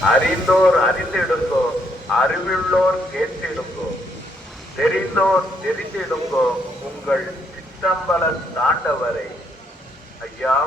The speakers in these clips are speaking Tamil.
அறிந்தோர் அறிந்திடுங்கோ அறிவுள்ளோர் கேட்டிடுங்கோ. தெரிந்தோர் தெரிந்திடுங்கோ உங்கள் சித்தம்பல தாண்டவரை. ஐயா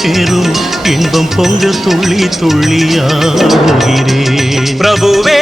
சேரும் இன்பம் பொங்க துள்ளி துள்ளியாடுகிறேன். பிரபுவே